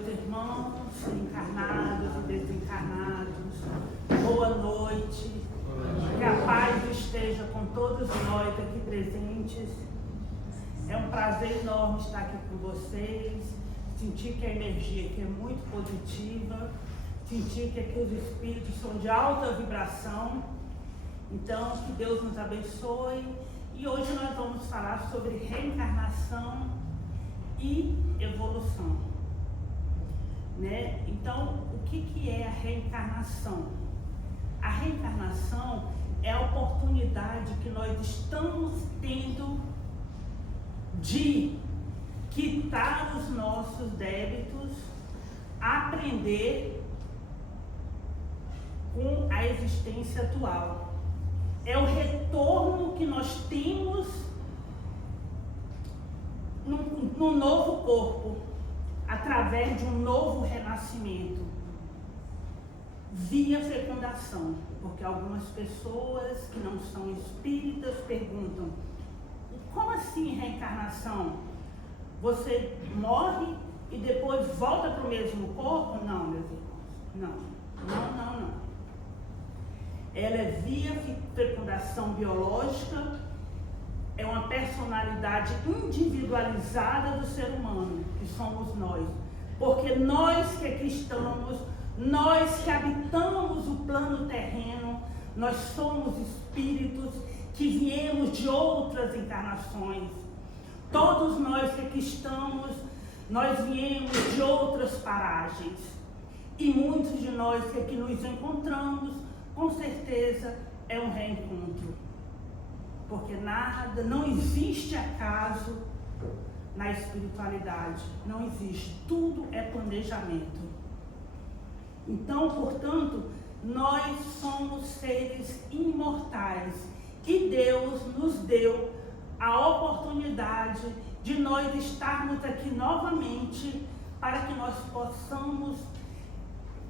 meus irmãos, encarnados e desencarnados, boa noite, que a paz esteja com todos nós aqui presentes. É um prazer enorme estar aqui com vocês, sentir que a energia aqui é muito positiva, sentir que aqui os espíritos são de alta vibração. Então, que Deus nos abençoe. E hoje nós vamos falar sobre reencarnação e evolução, né? Então, o que é a reencarnação? A reencarnação é a oportunidade que nós estamos tendo de quitar os nossos débitos, aprender com a existência atual. É o retorno que nós temos no novo corpo, através de um novo renascimento, via fecundação. Porque algumas pessoas que não são espíritas perguntam: como assim reencarnação? Você morre e depois volta para o mesmo corpo? Não, meus irmãos, não. Ela é via fecundação biológica, é uma personalidade individualizada do ser humano, que somos nós. Porque nós que aqui estamos, nós que habitamos o plano terreno, nós somos espíritos que viemos de outras encarnações. Todos nós que aqui estamos, nós viemos de outras paragens. E muitos de nós que aqui nos encontramos, com certeza é um reencontro, porque não existe acaso na espiritualidade, não existe, tudo é planejamento. Então, portanto, nós somos seres imortais e Deus nos deu a oportunidade de nós estarmos aqui novamente para que nós possamos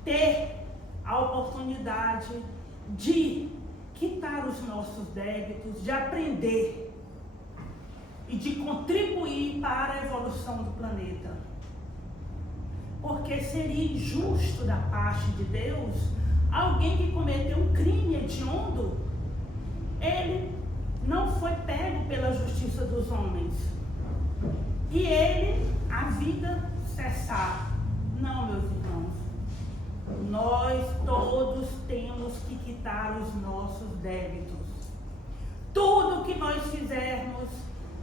ter a oportunidade de quitar os nossos débitos, de aprender e de contribuir para a evolução do planeta. Porque seria injusto da parte de Deus alguém que cometeu um crime hediondo, ele não foi pego pela justiça dos homens e a vida cessar. Não, meus irmãos. Nós todos temos que quitar os nossos débitos. Tudo que nós fizermos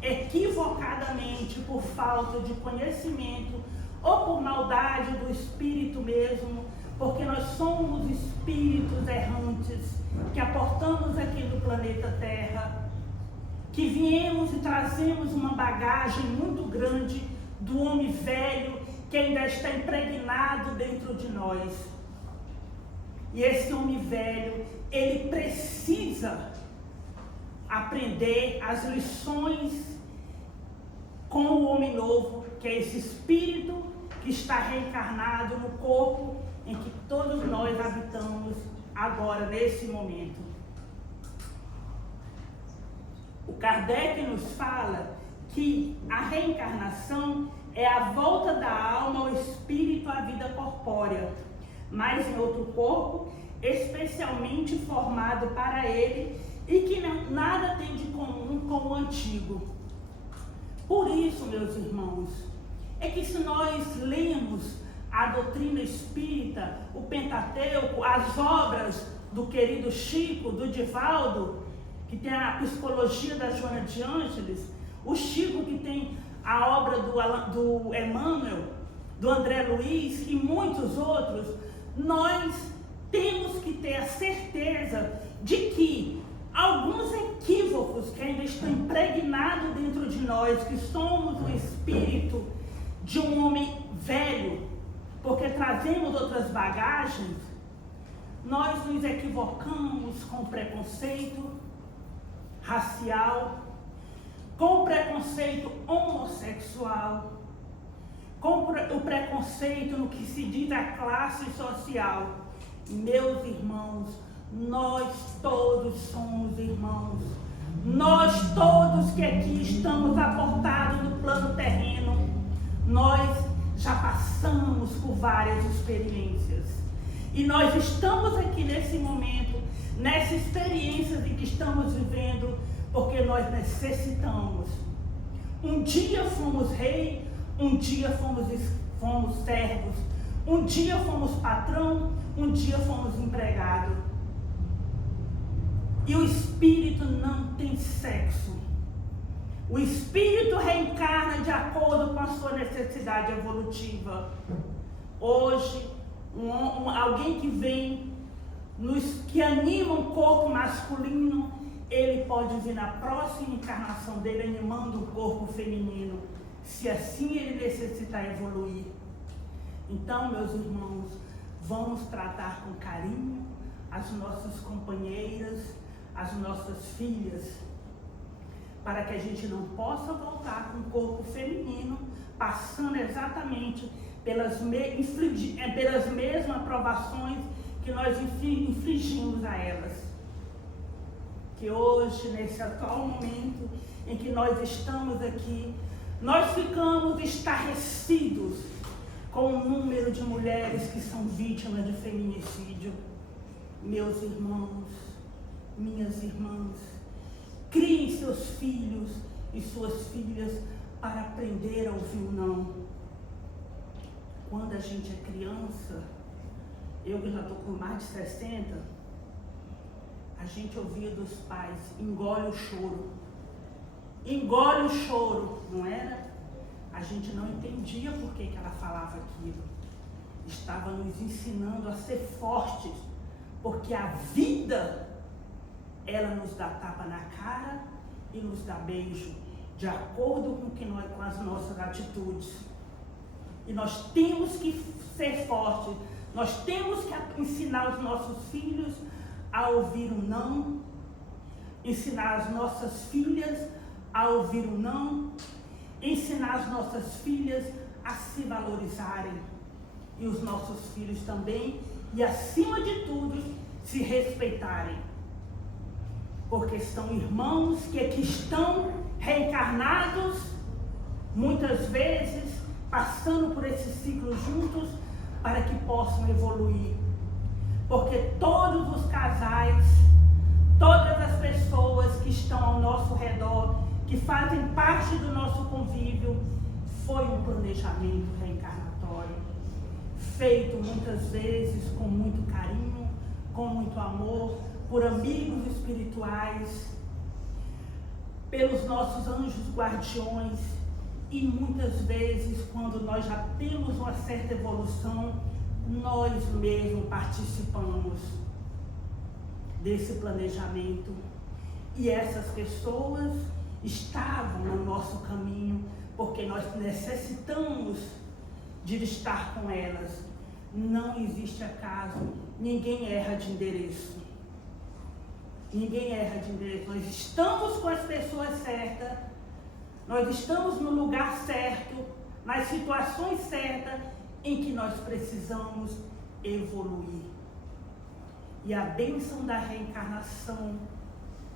equivocadamente, por falta de conhecimento ou por maldade do espírito mesmo, porque nós somos espíritos errantes que aportamos aqui no planeta Terra, que viemos e trazemos uma bagagem muito grande do homem velho que ainda está impregnado dentro de nós. E esse homem velho, ele precisa aprender as lições com o homem novo, que é esse espírito que está reencarnado no corpo em que todos nós habitamos agora, nesse momento. O Kardec nos fala que a reencarnação é a volta da alma ao espírito à vida corpórea, mas em outro corpo, especialmente formado para ele e que nada tem de comum com o antigo. Por isso, meus irmãos, é que se nós lemos a doutrina espírita, o Pentateuco, as obras do querido Chico, do Divaldo, que tem a psicologia da Joana de Ângeles, o Chico que tem a obra do Emmanuel, do André Luiz e muitos outros, nós temos que ter a certeza de que alguns equívocos que ainda estão impregnados dentro de nós, que somos o espírito de um homem velho, porque trazemos outras bagagens, nós nos equivocamos com preconceito racial, com preconceito homossexual, com o preconceito no que se diz a classe social. Meus irmãos, nós todos somos irmãos. Nós todos que aqui estamos aportados no plano terreno, nós já passamos várias experiências. E nós estamos aqui nesse momento, nessa experiência de que estamos vivendo, porque nós necessitamos. Um dia fomos rei, um dia fomos servos, um dia fomos patrão, um dia fomos empregado. E o espírito não tem sexo. O espírito reencarna de acordo com a sua necessidade evolutiva. Hoje, alguém que vem, que anima um corpo masculino, ele pode vir na próxima encarnação dele animando o corpo feminino, se assim ele necessitar evoluir. Então, meus irmãos, vamos tratar com carinho as nossas companheiras, as nossas filhas, para que a gente não possa voltar com o corpo feminino, passando exatamente pelas mesmas provações que nós infligimos a elas. Que hoje, nesse atual momento em que nós estamos aqui, nós ficamos estarrecidos com o número de mulheres que são vítimas de feminicídio. Meus irmãos, minhas irmãs, criem seus filhos e suas filhas para aprender a ouvir o não. Quando a gente é criança, eu que já estou com mais de 60, a gente ouvia dos pais, engole o choro. Engole o choro, não era? A gente não entendia por que ela falava aquilo. Estava nos ensinando a ser fortes, porque a vida, ela nos dá tapa na cara e nos dá beijo, de acordo com as nossas atitudes. E nós temos que ser fortes, nós temos que ensinar os nossos filhos a ouvir o não, ensinar as nossas filhas a ouvir o não, ensinar as nossas filhas a se valorizarem, e os nossos filhos também, e acima de tudo, se respeitarem. Porque são irmãos que aqui estão reencarnados, muitas vezes, passando por esse ciclo juntos, para que possam evoluir. Porque todos os casais, todas as pessoas que estão ao nosso redor, que fazem parte do nosso convívio, foi um planejamento reencarnatório, feito muitas vezes com muito carinho, com muito amor, por amigos espirituais, pelos nossos anjos guardiões, e muitas vezes, quando nós já temos uma certa evolução, nós mesmos participamos desse planejamento. E essas pessoas estavam no nosso caminho, porque nós necessitamos de estar com elas. Não existe acaso, ninguém erra de endereço. Ninguém erra de endereço. Nós estamos com as pessoas certas, nós estamos no lugar certo, nas situações certas em que nós precisamos evoluir. E a bênção da reencarnação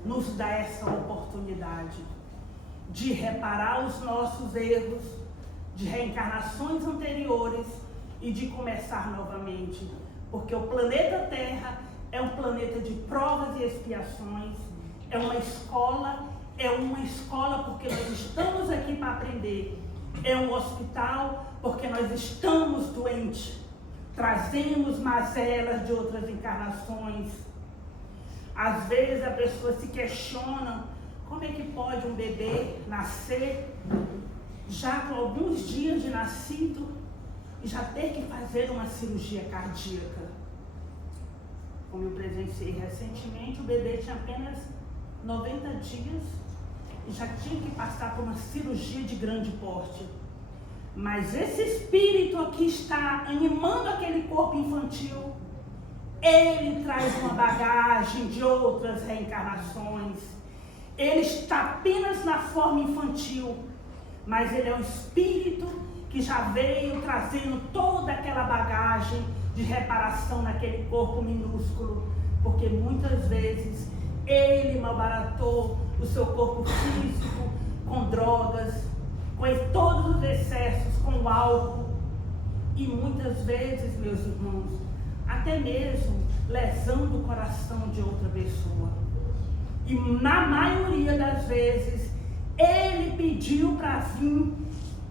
nos dá essa oportunidade de reparar os nossos erros de reencarnações anteriores e de começar novamente, porque o planeta Terra é um planeta de provas e expiações, é uma escola porque nós estamos aqui para aprender, é um hospital porque nós estamos doentes, trazemos mazelas de outras encarnações. Às vezes a pessoa se questiona como é que pode um bebê nascer já com alguns dias de nascido e já ter que fazer uma cirurgia cardíaca. Como eu presenciei recentemente, o bebê tinha apenas 90 dias e já tinha que passar por uma cirurgia de grande porte. Mas esse espírito aqui está animando aquele corpo infantil. Ele traz uma bagagem de outras reencarnações. Ele está apenas na forma infantil, mas ele é um espírito que já veio trazendo toda aquela bagagem de reparação naquele corpo minúsculo, porque muitas vezes ele malbaratou o seu corpo físico com drogas, com todos os excessos, com o álcool, E muitas vezes, meus irmãos, até mesmo lesando o coração de outra pessoa. E na maioria das vezes, ele pediu para vir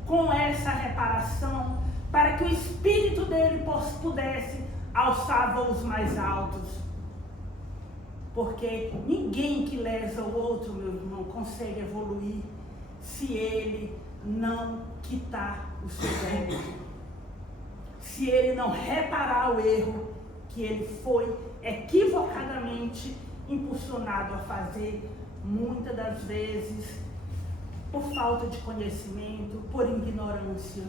com essa reparação, para que o espírito dele pudesse alçar voos mais altos. Porque ninguém que lesa o outro, meu irmão, consegue evoluir se ele não quitar o seu débito. Se ele não reparar o erro que ele foi equivocadamente impulsionado a fazer, muitas das vezes por falta de conhecimento, por ignorância.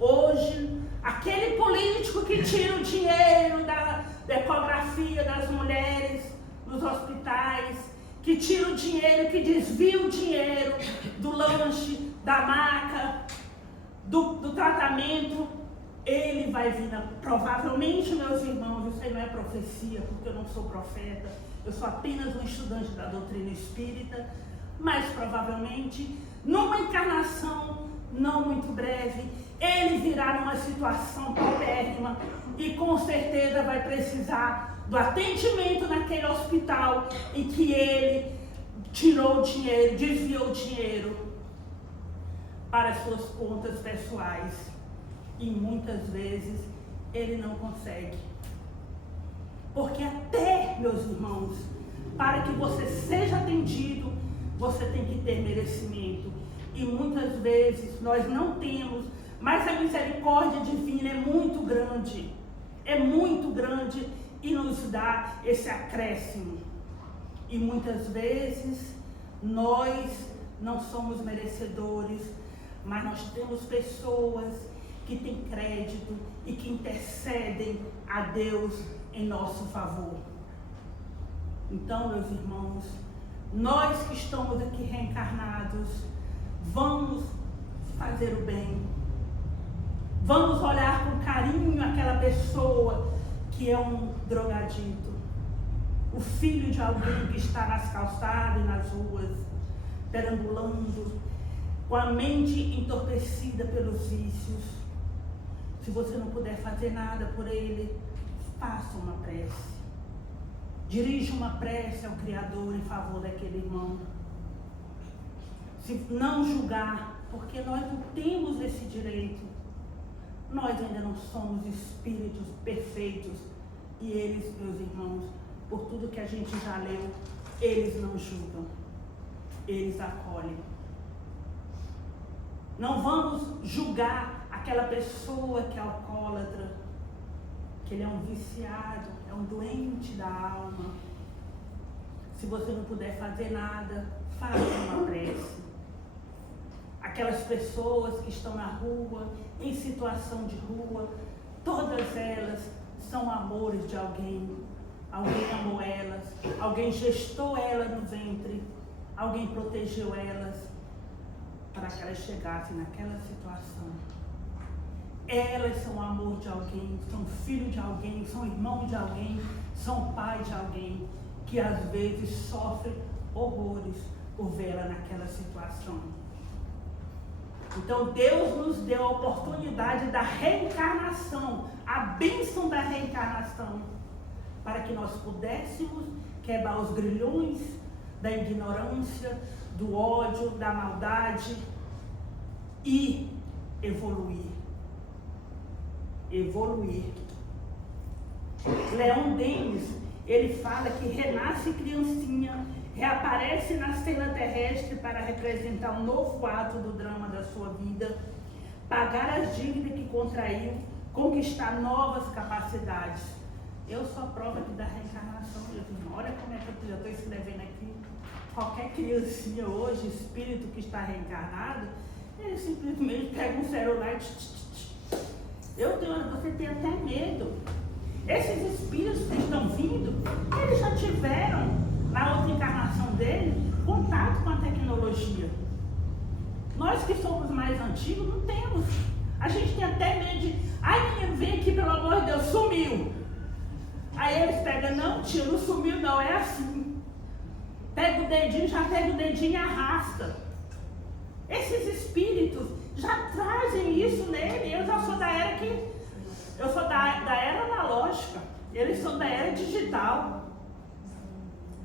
Hoje, aquele político que tira o dinheiro da ecografia das mulheres nos hospitais, que tira o dinheiro, que desvia o dinheiro do lanche, da maca, do tratamento, ele vai vir, provavelmente, meus irmãos, isso aí não é profecia, porque eu não sou profeta, eu sou apenas um estudante da doutrina espírita, mas provavelmente, numa encarnação não muito breve, ele virá numa situação paupérrima e com certeza vai precisar do atendimento naquele hospital em que ele tirou o dinheiro, desviou o dinheiro para as suas contas pessoais. E muitas vezes ele não consegue. Porque até, meus irmãos, para que você seja atendido, você tem que ter merecimento. E muitas vezes nós não temos, mas a misericórdia divina é muito grande e nos dá esse acréscimo. E muitas vezes nós não somos merecedores, mas nós temos pessoas que têm crédito e que intercedem a Deus em nosso favor. Então, meus irmãos, nós que estamos aqui reencarnados, vamos fazer o bem. Vamos olhar com carinho aquela pessoa que é um drogadito, o filho de alguém que está nas calçadas e nas ruas, perambulando, com a mente entorpecida pelos vícios. Se você não puder fazer nada por ele, faça uma prece. Dirija uma prece ao Criador em favor daquele irmão. Se não julgar, porque nós não temos esse direito. Nós ainda não somos espíritos perfeitos. E eles, meus irmãos, por tudo que a gente já leu, eles não julgam. Eles acolhem. Não vamos julgar aquela pessoa que é alcoólatra, que ele é um viciado, é um doente da alma. Se você não puder fazer nada, faça uma prece. Aquelas pessoas que estão na rua, em situação de rua, todas elas são amores de alguém. Alguém amou elas, alguém gestou elas no ventre, alguém protegeu elas para que elas chegassem naquela situação. Elas são amor de alguém, são filho de alguém, são irmão de alguém, são pai de alguém, que às vezes sofre horrores por vê-la naquela situação. Então Deus nos deu a oportunidade da reencarnação, a bênção da reencarnação, para que nós pudéssemos quebrar os grilhões da ignorância, do ódio, da maldade e evoluir. Leon Denis, ele fala que renasce criancinha, reaparece na cena terrestre para representar um novo ato do drama da sua vida, pagar as dívidas que contraiu, conquistar novas capacidades. Eu sou a prova aqui da reencarnação, meu irmão. Olha como é que eu já estou escrevendo aqui. Qualquer criancinha hoje, espírito que está reencarnado, ele simplesmente pega um celular e você tem até medo. Esses espíritos que estão vindo, eles já tiveram, na outra encarnação dele, contato com a tecnologia. Nós que somos mais antigos, não temos. A gente tem até medo de, menino, vem aqui, pelo amor de Deus, sumiu. Aí eles pegam, não, tio, não sumiu não, é assim. Pega o dedinho, já pega o dedinho e arrasta. Esses espíritos já trazem isso nele. Eu já sou analógica, eles são da era digital.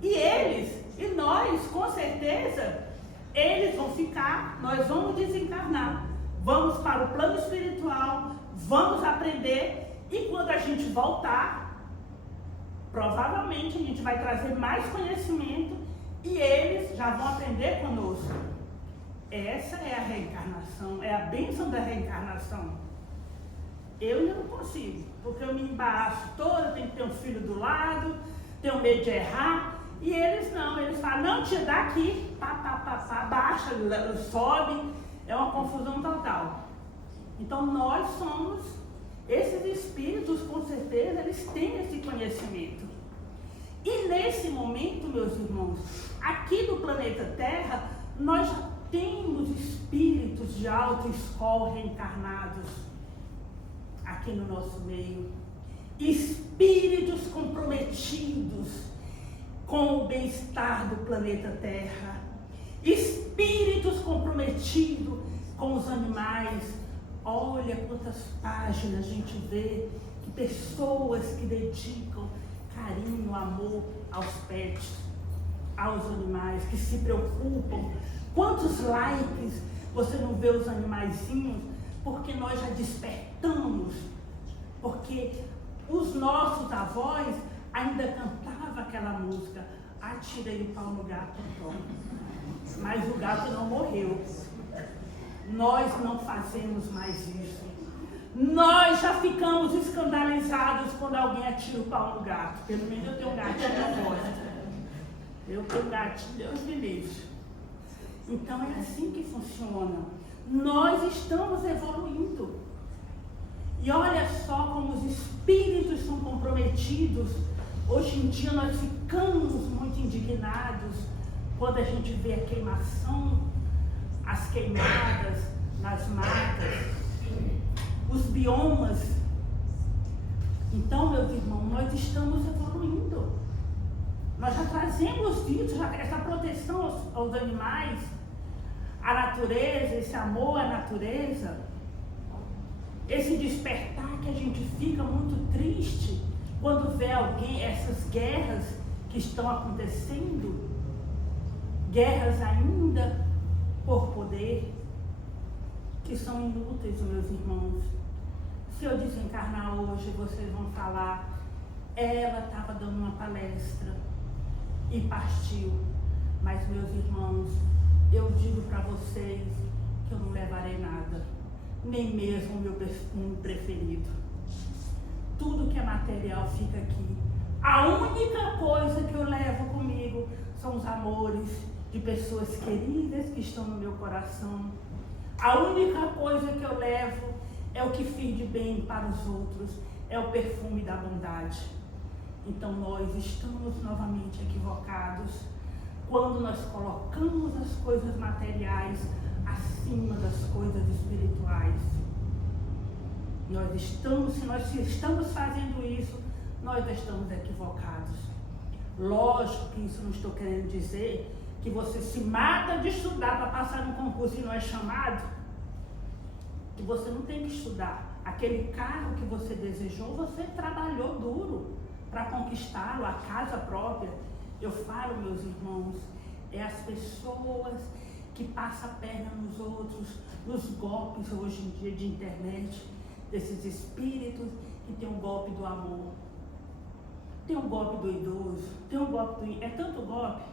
E eles, e nós, com certeza, eles vão ficar, nós vamos desencarnar. Vamos para o plano espiritual, vamos aprender, e quando a gente voltar, provavelmente a gente vai trazer mais conhecimento e eles já vão aprender conosco. Essa é a reencarnação, é a bênção da reencarnação. Eu ainda não consigo, porque eu me embaraço toda, tenho que ter um filho do lado, tenho medo de errar, e eles não, eles falam, não, tira daqui, baixa, sobe, é uma confusão total. Então nós somos, esses espíritos com certeza, eles têm esse conhecimento. E nesse momento, meus irmãos, aqui no planeta Terra, nós já temos espíritos de autoescola reencarnados aqui no nosso meio. Espíritos comprometidos com o bem-estar do planeta Terra. Espíritos comprometidos com os animais. Olha quantas páginas a gente vê de pessoas que dedicam carinho, amor aos pets, aos animais, que se preocupam. Quantos likes você não vê os animaizinhos? Porque nós já despertamos, porque os nossos avós ainda cantavam aquela música, atirei o pau no gato, mas o gato não morreu. Nós não fazemos mais isso. Nós já ficamos escandalizados quando alguém atira o pau no gato. Pelo menos eu tenho um gatinho que eu gosto. Eu tenho um gatinho, Deus me livre. Então é assim que funciona. Nós estamos evoluindo. E olha só como os espíritos são comprometidos. Hoje em dia nós ficamos muito indignados quando a gente vê a queimação, as queimadas nas matas, os biomas. Então, meus irmãos, nós estamos evoluindo. Nós já trazemos isso, essa proteção aos animais, à natureza, esse amor à natureza, esse despertar que a gente fica muito triste quando vê alguém, essas guerras que estão acontecendo, guerras ainda por poder, que são inúteis, meus irmãos. Se eu desencarnar hoje, vocês vão falar, ela estava dando uma palestra e partiu. Mas, meus irmãos, eu digo para vocês que eu não levarei nada, nem mesmo o meu perfume preferido. Tudo que é material fica aqui. A única coisa que eu levo comigo são os amores de pessoas queridas que estão no meu coração. A única coisa que eu levo é o que fiz de bem para os outros, é o perfume da bondade. Então nós estamos novamente equivocados quando nós colocamos as coisas materiais acima das coisas espirituais. Se nós estamos fazendo isso, nós estamos equivocados. Lógico que isso não estou querendo dizer que você se mata de estudar para passar no concurso e não é chamado, que você não tem que estudar. Aquele carro que você desejou, você trabalhou duro para conquistá-lo, a casa própria. Eu falo, meus irmãos, é as pessoas que passam a perna nos outros, nos golpes hoje em dia de internet, desses espíritos que tem um golpe do amor, tem um golpe do idoso, tem um golpe do... É tanto golpe,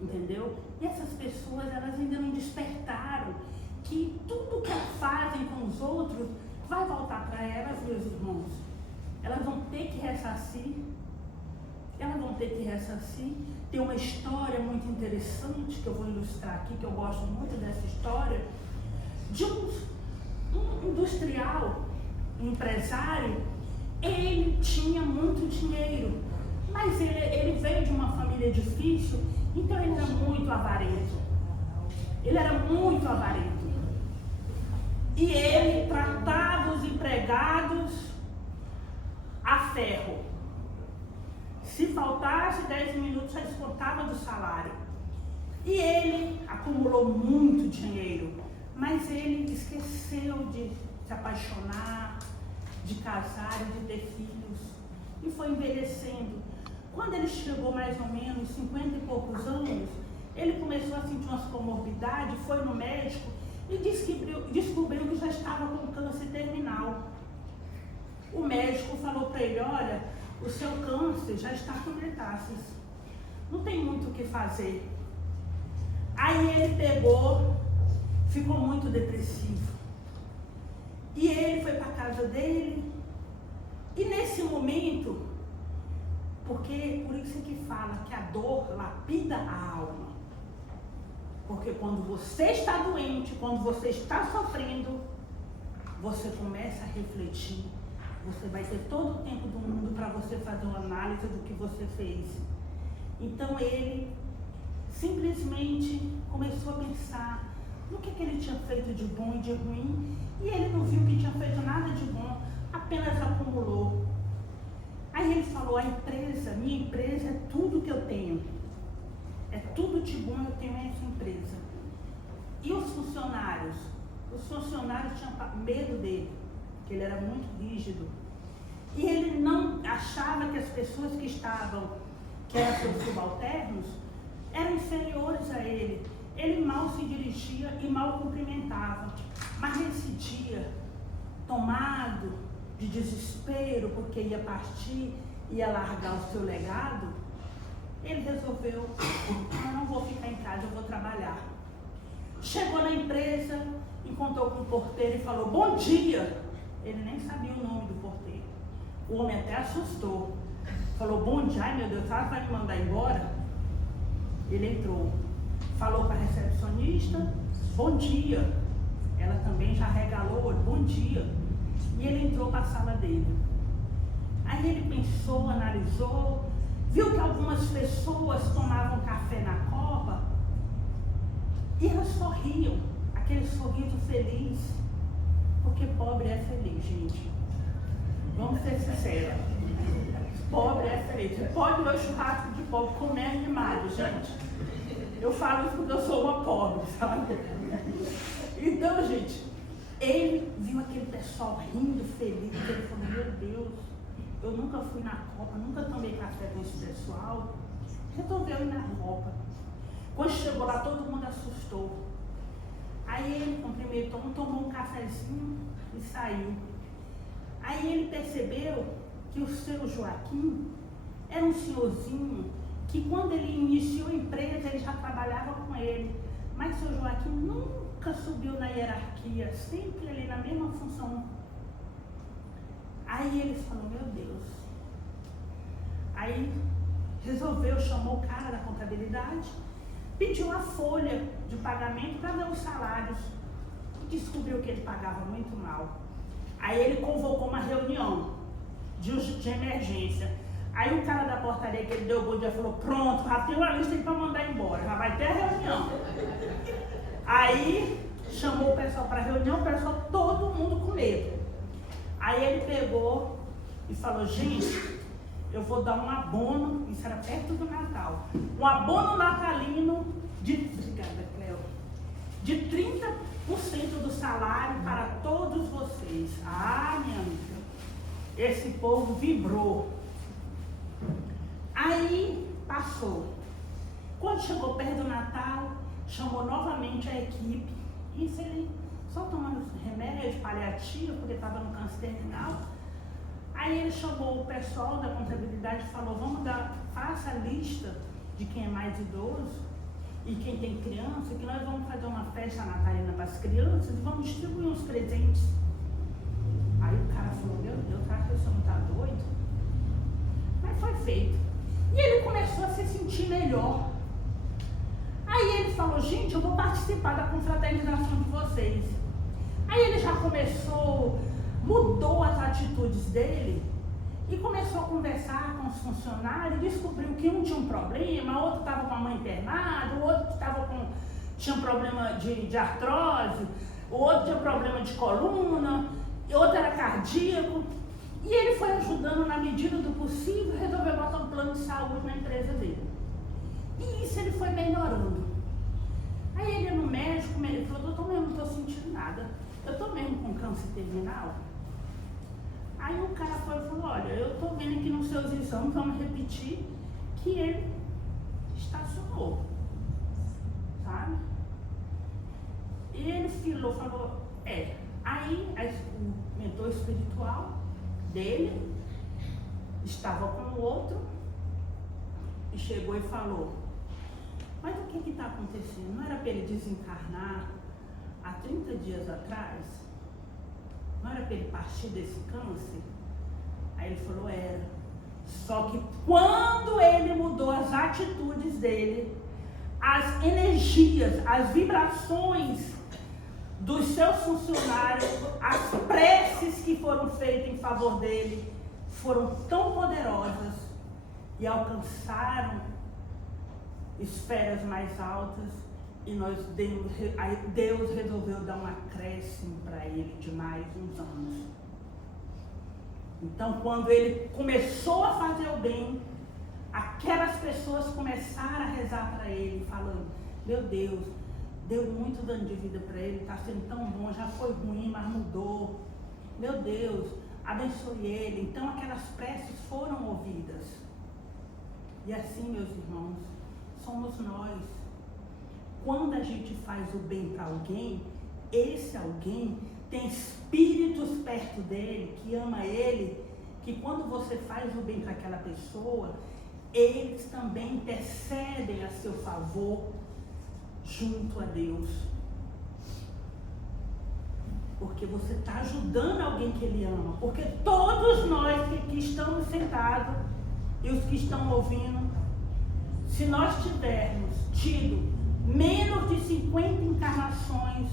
entendeu? E essas pessoas, elas ainda não despertaram que tudo que elas fazem com os outros vai voltar para elas, meus irmãos. Elas vão ter que ressarcir. Tem uma história muito interessante que eu vou ilustrar aqui, que eu gosto muito dessa história, de um industrial, um empresário. Ele tinha muito dinheiro, mas ele veio de uma família difícil, então ele era muito avarento. E ele tratava os empregados a ferro. Se faltasse 10 minutos, já descontava do salário. E ele acumulou muito dinheiro, mas ele esqueceu de se apaixonar, de casar e de ter filhos. E foi envelhecendo. Quando ele chegou mais ou menos 50 e poucos anos, ele começou a sentir umas comorbidades, foi no médico e descobriu que já estava com câncer terminal. O médico falou para ele, olha, o seu câncer já está com metástases, não tem muito o que fazer. Aí ele pegou, ficou muito depressivo. E ele foi para a casa dele, e nesse momento, porque por isso que fala que a dor lapida a alma. Porque quando você está doente, quando você está sofrendo, você começa a refletir. Você vai ter todo o tempo do mundo para você fazer uma análise do que você fez. Então ele simplesmente começou a pensar no que ele tinha feito de bom e de ruim, e ele não viu que tinha feito nada de bom, apenas acumulou. Aí ele falou, minha empresa é tudo que eu tenho. É tudo de bom eu tenho nessa empresa. E os funcionários? Os funcionários tinham medo dele, porque ele era muito rígido. E ele não achava que as pessoas que eram seus subalternos, eram inferiores a ele. Ele mal se dirigia e mal cumprimentava. Mas nesse dia, tomado de desespero, porque ia partir, ia largar o seu legado, ele resolveu, eu não vou ficar em casa, eu vou trabalhar. Chegou na empresa, encontrou com o porteiro e falou, bom dia. Ele nem sabia o nome do porteiro. O homem até assustou. Falou, bom dia, ai meu Deus, ela vai me mandar embora? Ele entrou, falou para a recepcionista, bom dia. Ela também já regalou, bom dia. E ele entrou para a sala dele. Aí ele pensou, analisou, viu que algumas pessoas tomavam café na copa e elas sorriam, aquele sorriso feliz, porque pobre é feliz, gente. Vamos ser sinceros. Pobre é feliz. Você pode ver o churrasco de pobre, comer animado, gente. Eu falo isso porque eu sou uma pobre, sabe? Então, gente, ele viu aquele pessoal rindo, feliz, e ele falou, meu Deus, eu nunca fui na Copa, nunca tomei café com esse pessoal. Resolveu ir na Copa. Quando chegou lá, todo mundo assustou. Aí ele cumprimentou, tomou um cafezinho e saiu. Aí ele percebeu que o seu Joaquim era um senhorzinho que quando ele iniciou a empresa, ele já trabalhava com ele. Mas o seu Joaquim nunca subiu na hierarquia, sempre ali na mesma função. Aí ele falou, meu Deus. Aí resolveu, chamou o cara da contabilidade, pediu a folha de pagamento para ver os salários. E descobriu que ele pagava muito mal. Aí ele convocou uma reunião de emergência. Aí o cara da portaria que ele deu o bom dia falou, pronto, já tem uma lista para mandar embora, já vai ter a reunião. Aí chamou o pessoal para a reunião, o pessoal, todo mundo com medo. Aí ele pegou e falou, gente, eu vou dar um abono, isso era perto do Natal, um abono natalino obrigada, Cleo, de 30% do salário para todos vocês. Ah, minha amiga, esse povo vibrou. Aí passou. Quando chegou perto do Natal, chamou novamente a equipe. Isso ele só tomando remédio paliativo, porque estava no câncer terminal. Aí ele chamou o pessoal da contabilidade e falou, faça a lista de quem é mais idoso e quem tem criança, que nós vamos fazer uma festa natalina para as crianças e vamos distribuir uns presentes. Aí o cara falou, meu Deus, acho que o senhor não está doido? Mas foi feito. E ele começou a se sentir melhor. Aí ele falou, gente, eu vou participar da confraternização de vocês. Aí ele já mudou as atitudes dele e começou a conversar com os funcionários, descobriu que um tinha um problema, outro estava com a mãe internada, o outro tinha um problema de artrose, o outro tinha problema de coluna, e outro era cardíaco. E ele foi ajudando na medida do possível, resolveu botar um plano de saúde na empresa dele. E isso ele foi melhorando. Aí ele ia no médico, ele falou, doutor, eu não estou sentindo nada. Eu estou mesmo com câncer terminal? Aí o cara foi e falou, olha, eu estou vendo aqui nos seus exames, vamos repetir, que ele estacionou, sabe? E ele falou, Aí o mentor espiritual dele estava com o outro e chegou e falou, mas o que está acontecendo? Não era para ele desencarnar há 30 dias atrás? Não era para ele partir desse câncer? Aí ele falou, era. Só que quando ele mudou as atitudes dele, as energias, as vibrações dos seus funcionários, as preces que foram feitas em favor dele, foram tão poderosas e alcançaram esferas mais altas, e Deus resolveu dar um acréscimo para ele de mais uns anos. Então, quando ele começou a fazer o bem, aquelas pessoas começaram a rezar para ele, falando, meu Deus, deu muito dano de vida para ele, está sendo tão bom, já foi ruim, mas mudou. Meu Deus, abençoe ele. Então aquelas preces foram ouvidas. E assim, meus irmãos, somos nós. Quando a gente faz o bem para alguém, esse alguém tem espíritos perto dele, que ama ele, que quando você faz o bem para aquela pessoa, eles também intercedem a seu favor junto a Deus. Porque você está ajudando alguém que ele ama. Porque todos nós que estamos sentados e os que estão ouvindo, se nós tivermos tido menos de 50 encarnações,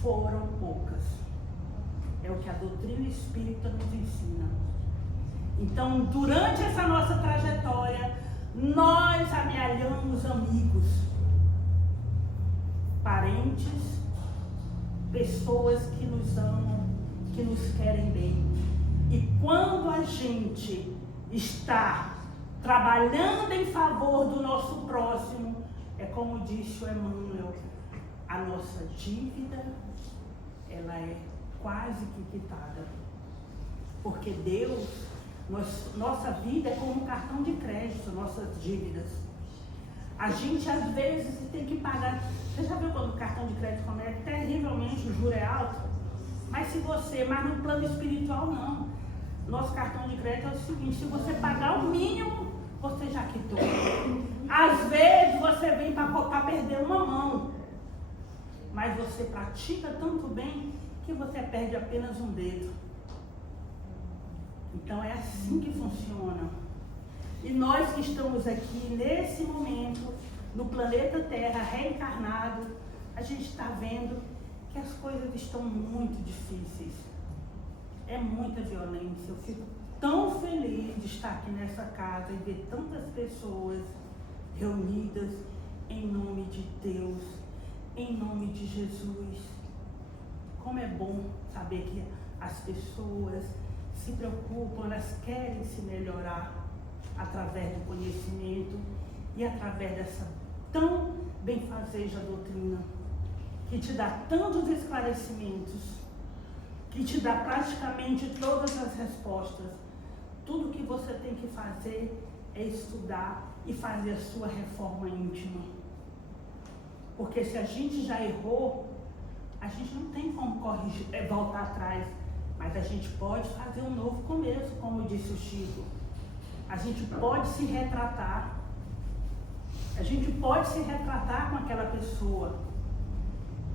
foram poucas. É o que a doutrina espírita nos ensina. Então, durante essa nossa trajetória, nós amealhamos amigos, parentes, pessoas que nos amam, que nos querem bem. E quando a gente está trabalhando em favor do nosso próximo, é como disse o Emmanuel, a nossa dívida, ela é quase que quitada. Porque Deus, nossa vida é como um cartão de crédito, nossas dívidas. A gente às vezes tem que pagar. Você já viu quando o cartão de crédito começa? Terrivelmente, o juro é alto. Mas no plano espiritual não. Nosso cartão de crédito é o seguinte, se você pagar o mínimo, você já quitou. Às vezes você vem para perder uma mão, mas você pratica tanto bem que você perde apenas um dedo. Então é assim que funciona. E nós que estamos aqui nesse momento, no planeta Terra, reencarnado, a gente está vendo que as coisas estão muito difíceis. É muita violência. Eu fico tão feliz de estar aqui nessa casa e ver tantas pessoas reunidas em nome de Deus, em nome de Jesus. Como é bom saber que as pessoas se preocupam, elas querem se melhorar através do conhecimento e através dessa tão benfazeja doutrina, que te dá tantos esclarecimentos, que te dá praticamente todas as respostas. Tudo que você tem que fazer é estudar e fazer a sua reforma íntima. Porque se a gente já errou, a gente não tem como corrigir, voltar atrás, mas a gente pode fazer um novo começo, como disse o Chico. A gente pode se retratar. A gente pode se retratar com aquela pessoa.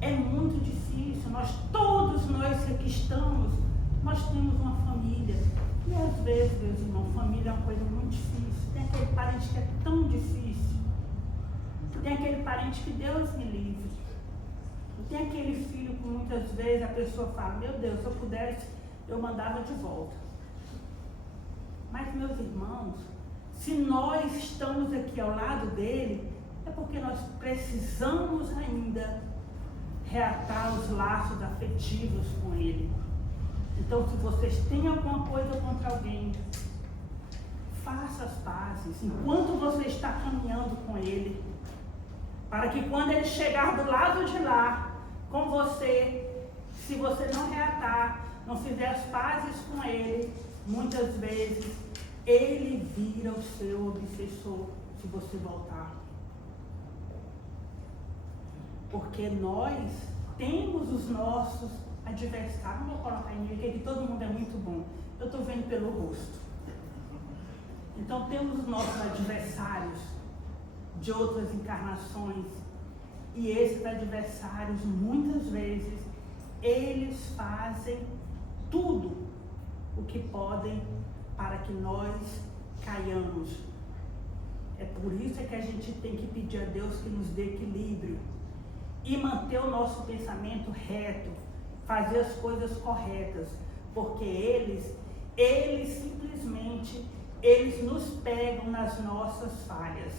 É muito difícil. Todos nós que aqui estamos, nós temos uma família. E às vezes, meus irmãos, família é uma coisa muito difícil. Tem aquele parente que é tão difícil. Tem aquele parente que Deus me livre. Tem aquele filho que muitas vezes a pessoa fala, meu Deus, se eu pudesse, eu mandava de volta. Mas, meus irmãos, se nós estamos aqui ao lado dele, é porque nós precisamos ainda reatar os laços afetivos com ele. Então, se vocês têm alguma coisa contra alguém, faça as pazes enquanto você está caminhando com ele, para que quando ele chegar do lado de lá com você, se você não reatar, não fizer as pazes com ele, muitas vezes ele vira o seu obsessor se você voltar. Porque nós temos os nossos adversários. Não vou colocar em mim, porque todo mundo é muito bom. Eu estou vendo pelo rosto. Então temos os nossos adversários de outras encarnações. E esses adversários, muitas vezes, eles fazem tudo o que podem para que nós caiamos. É por isso que a gente tem que pedir a Deus que nos dê equilíbrio e manter o nosso pensamento reto, fazer as coisas corretas, porque eles simplesmente, eles nos pegam nas nossas falhas.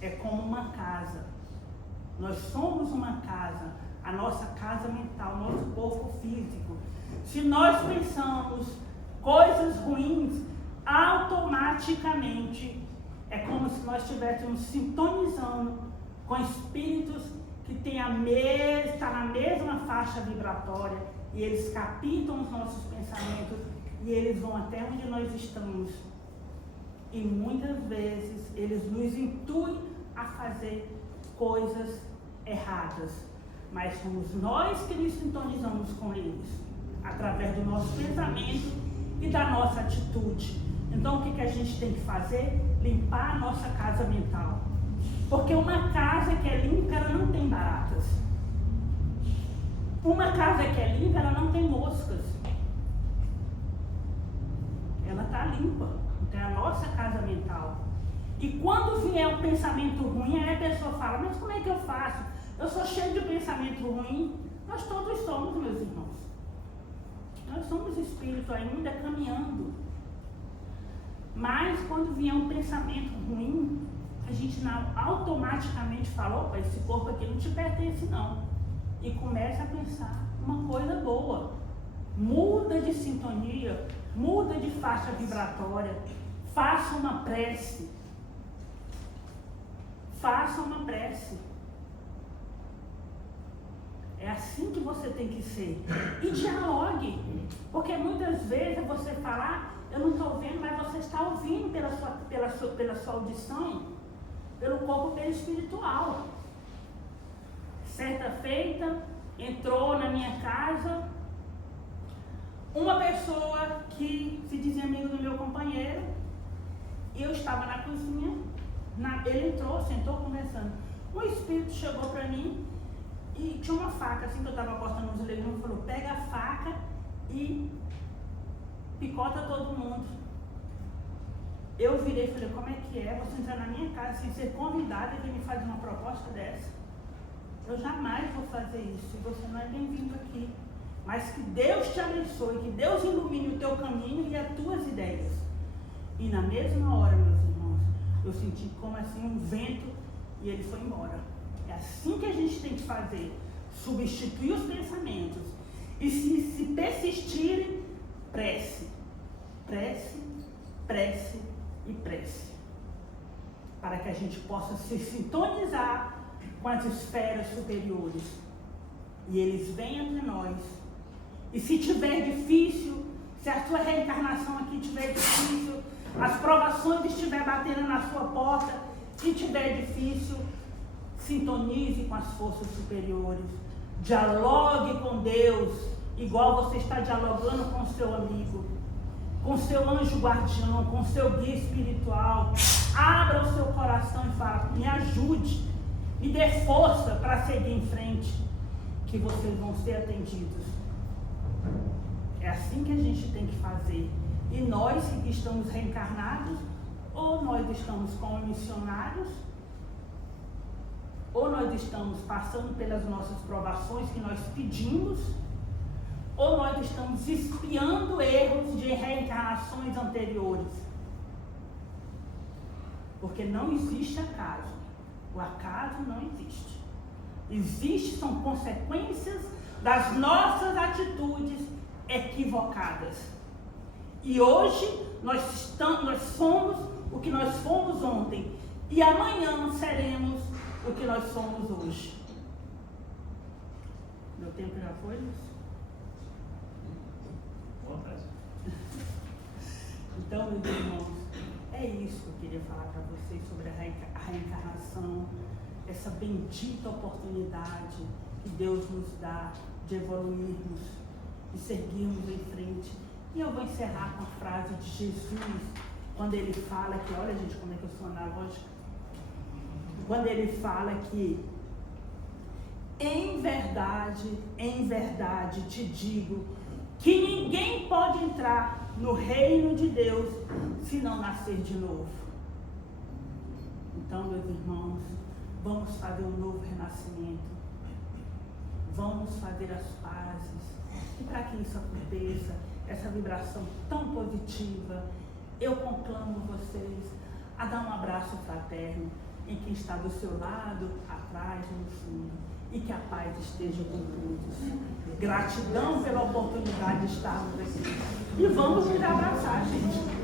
É como uma casa. Nós somos uma casa, a nossa casa mental, nosso corpo físico. Se nós pensamos coisas ruins, automaticamente é como se nós estivéssemos sintonizando com espíritos que têm está na mesma faixa vibratória, e eles captam os nossos pensamentos e eles vão até onde nós estamos. E muitas vezes eles nos intuem a fazer coisas erradas, mas somos nós que nos sintonizamos com eles, através do nosso pensamento e da nossa atitude. Então o que a gente tem que fazer? Limpar a nossa casa mental. Porque uma casa que é limpa, ela não tem baratas. Uma casa que é limpa, ela não tem moscas. Ela está limpa. Então é a nossa casa mental. E quando vier um pensamento ruim, aí a pessoa fala, mas como é que eu faço? Eu sou cheio de pensamento ruim. Nós todos somos, meus irmãos. Nós somos espírito ainda caminhando. Mas quando vier um pensamento ruim, a gente automaticamente fala, opa, esse corpo aqui não te pertence não. E começa a pensar uma coisa boa. Muda de sintonia, muda de faixa vibratória, faça uma prece. Faça uma prece. É assim que você tem que ser. E dialogue. Porque muitas vezes você fala, eu não estou vendo, mas você está ouvindo pela sua audição, pelo corpo perispiritual. Certa feita, entrou na minha casa uma pessoa que se dizia amigo do meu companheiro, e eu estava na cozinha, ele entrou, sentou conversando. Um espírito chegou para mim e tinha uma faca, assim que eu estava cortando os legumes, falou, pega a faca e picota todo mundo. Eu virei e falei, como é que é você entrar na minha casa sem ser convidada e vir me fazer uma proposta dessa? Eu jamais vou fazer isso, você não é bem-vindo aqui. Mas que Deus te abençoe, que Deus ilumine o teu caminho e as tuas ideias. E na mesma hora, meus irmãos, eu senti como assim um vento e ele foi embora. É assim que a gente tem que fazer, substituir os pensamentos. E se persistirem, prece, prece, prece e prece. Para que a gente possa se sintonizar com as esferas superiores. E eles venham até nós. E se tiver difícil, se a sua reencarnação aqui estiver difícil, as provações estiver batendo na sua porta, se tiver difícil, sintonize com as forças superiores. Dialogue com Deus, igual você está dialogando com o seu amigo, com o seu anjo guardião, com o seu guia espiritual. Abra o seu coração e fala, me ajude, me dê força para seguir em frente, que vocês vão ser atendidos. É assim que a gente tem que fazer. E nós que estamos reencarnados, ou nós estamos como missionários, ou nós estamos passando pelas nossas provações que nós pedimos, ou nós estamos espiando erros de reencarnações anteriores. Porque não existe acaso. O acaso não existe. São consequências das nossas atitudes equivocadas. E hoje nós somos o que nós fomos ontem. E amanhã seremos o que nós somos hoje. Meu tempo já foi, Lúcio? Então, meus irmãos, é isso que eu queria falar para vocês sobre a reencarnação, essa bendita oportunidade que Deus nos dá de evoluirmos e seguirmos em frente. E eu vou encerrar com a frase de Jesus, quando ele fala que, olha gente, como é que eu sou analógica, quando ele fala que em verdade te digo que ninguém pode entrar no reino de Deus se não nascer de novo. Então, meus irmãos, vamos fazer um novo renascimento. Vamos fazer as pazes. E para que isso aconteça, essa vibração tão positiva, eu conclamo vocês a dar um abraço fraterno em quem está do seu lado, atrás e no fundo. E que a paz esteja com todos. Gratidão pela oportunidade de estarmos aqui. E vamos nos abraçar, gente.